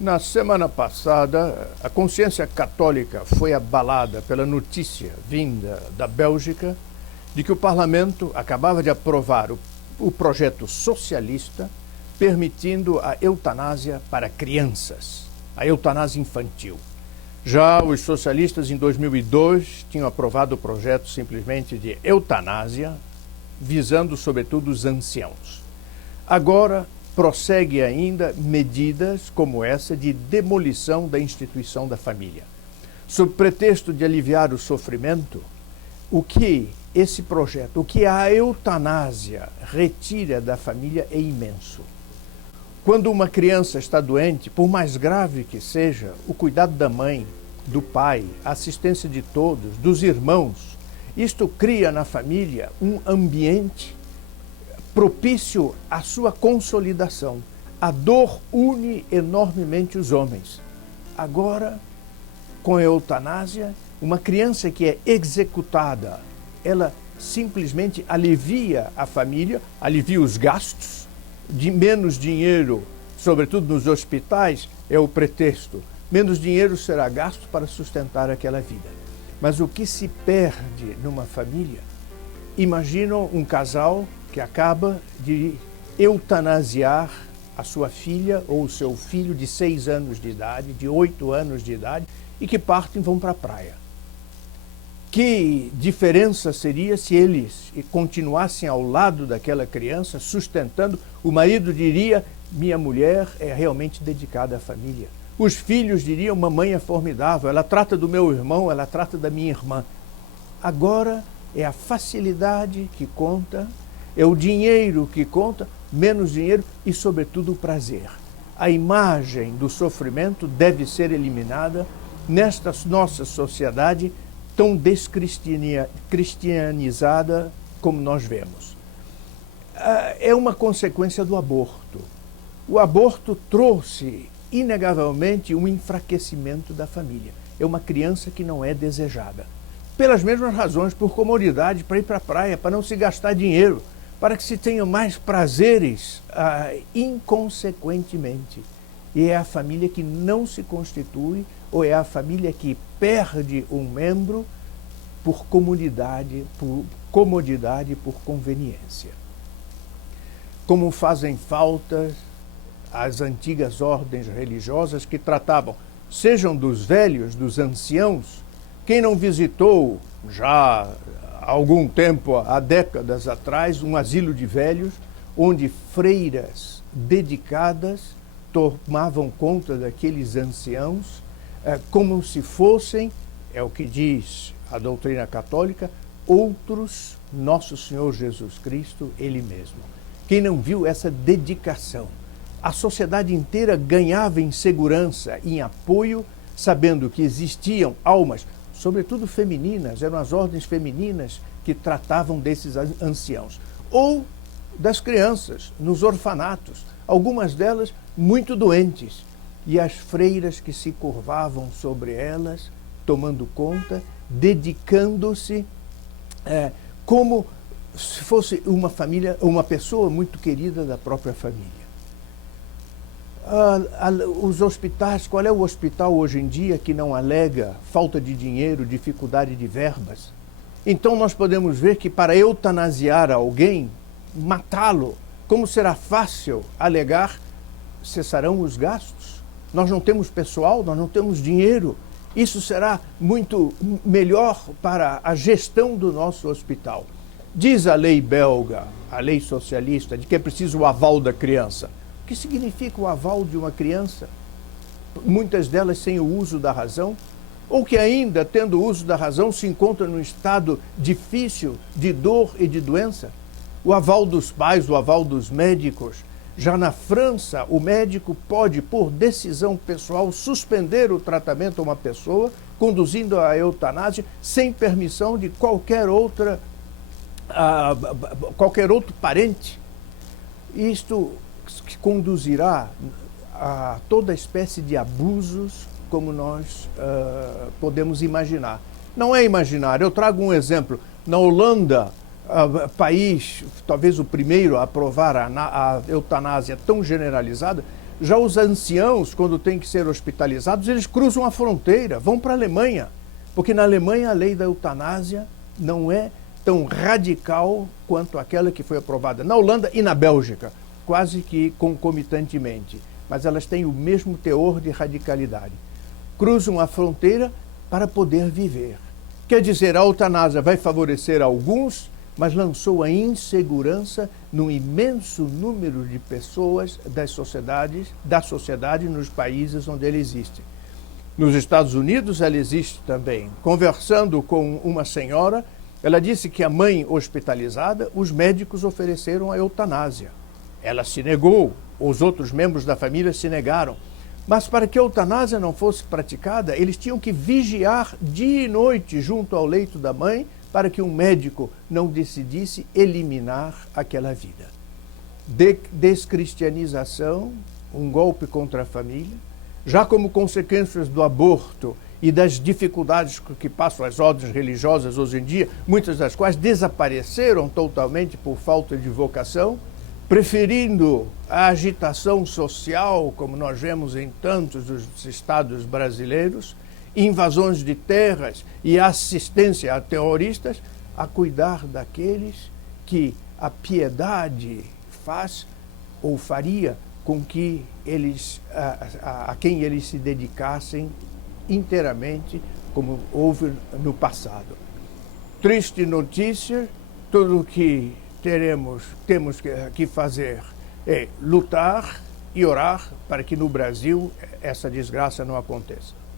Na semana passada, a consciência católica foi abalada pela notícia vinda da Bélgica de que o parlamento acabava de aprovar o projeto socialista permitindo a eutanásia para crianças, a eutanásia infantil. Já os socialistas, em 2002, tinham aprovado o projeto simplesmente de eutanásia, visando sobretudo os anciãos. Agora, prossegue ainda medidas como essa de demolição da instituição da família. Sob pretexto de aliviar o sofrimento, o que esse projeto, o que a eutanásia retira da família é imenso. Quando uma criança está doente, por mais grave que seja, o cuidado da mãe, do pai, a assistência de todos, dos irmãos, isto cria na família um ambiente propício à sua consolidação. A dor une enormemente os homens. Agora, com a eutanásia, uma criança que é executada, ela simplesmente alivia a família, alivia os gastos, de menos dinheiro, sobretudo nos hospitais, é o pretexto. Menos dinheiro será gasto para sustentar aquela vida. Mas o que se perde numa família? Imaginam um casal que acaba de eutanasiar a sua filha ou o seu filho de 6 anos de idade, de 8 anos de idade, e que partem e vão para a praia. Que diferença seria se eles continuassem ao lado daquela criança, sustentando? O marido diria, minha mulher é realmente dedicada à família. Os filhos diriam, mamãe é formidável, ela trata do meu irmão, ela trata da minha irmã. Agora é a facilidade que conta, é o dinheiro que conta, menos dinheiro e, sobretudo, o prazer. A imagem do sofrimento deve ser eliminada nesta nossa sociedade tão descristianizada como nós vemos. É uma consequência do aborto. O aborto trouxe, inegavelmente, um enfraquecimento da família. É uma criança que não é desejada. Pelas mesmas razões, por comodidade, para ir para a praia, para não se gastar dinheiro, para que se tenham mais prazeres inconsequentemente. E é a família que não se constitui, ou é a família que perde um membro por comodidade, por conveniência. Como fazem falta as antigas ordens religiosas que tratavam, sejam dos velhos, dos anciãos. Quem não visitou já há algum tempo, há décadas atrás, um asilo de velhos, onde freiras dedicadas tomavam conta daqueles anciãos, como se fossem, é o que diz a doutrina católica, outros Nosso Senhor Jesus Cristo, Ele mesmo. Quem não viu essa dedicação? A sociedade inteira ganhava em segurança, em apoio, sabendo que existiam almas, sobretudo femininas, eram as ordens femininas que tratavam desses anciãos. Ou das crianças, nos orfanatos, algumas delas muito doentes. E as freiras que se curvavam sobre elas, tomando conta, dedicando-se como se fosse uma família, uma pessoa muito querida da própria família. Os hospitais, qual é o hospital hoje em dia que não alega falta de dinheiro, dificuldade de verbas? Então nós podemos ver que para eutanasiar alguém, matá-lo, como será fácil alegar, cessarão os gastos? Nós não temos pessoal, nós não temos dinheiro. Isso será muito melhor para a gestão do nosso hospital. Diz a lei belga, a lei socialista, de que é preciso o aval da criança. O que significa o aval de uma criança? Muitas delas sem o uso da razão, ou que ainda, tendo o uso da razão, se encontram num estado difícil de dor e de doença. O aval dos pais, o aval dos médicos. Já na França, o médico pode, por decisão pessoal, suspender o tratamento a uma pessoa, conduzindo à eutanásia, sem permissão de qualquer outro parente. Isto conduzirá a toda espécie de abusos, como nós podemos imaginar. Não é imaginar, eu trago um exemplo. Na Holanda, país, talvez o primeiro a aprovar a eutanásia tão generalizada, Já os anciãos, quando têm que ser hospitalizados, eles cruzam a fronteira, vão para a Alemanha, porque na Alemanha a lei da eutanásia não é tão radical quanto aquela que foi aprovada na Holanda e na Bélgica, quase que concomitantemente, mas elas têm o mesmo teor de radicalidade. Cruzam a fronteira para poder viver. Quer dizer, a eutanásia vai favorecer alguns, mas lançou a insegurança num imenso número de pessoas da sociedade nos países onde ela existe. Nos Estados Unidos ela existe também. Conversando com uma senhora, ela disse que a mãe hospitalizada, os médicos ofereceram a eutanásia. Ela se negou, os outros membros da família se negaram. Mas para que a eutanásia não fosse praticada, eles tinham que vigiar dia e noite junto ao leito da mãe para que um médico não decidisse eliminar aquela vida. Descristianização, um golpe contra a família, já como consequências do aborto e das dificuldades que passam as ordens religiosas hoje em dia, muitas das quais desapareceram totalmente por falta de vocação, preferindo a agitação social, como nós vemos em tantos dos estados brasileiros, invasões de terras e assistência a terroristas, a cuidar daqueles que a piedade faz ou faria com que eles, a quem eles se dedicassem inteiramente, como houve no passado. Triste notícia, tudo o que temos que fazer é lutar e orar para que no Brasil essa desgraça não aconteça.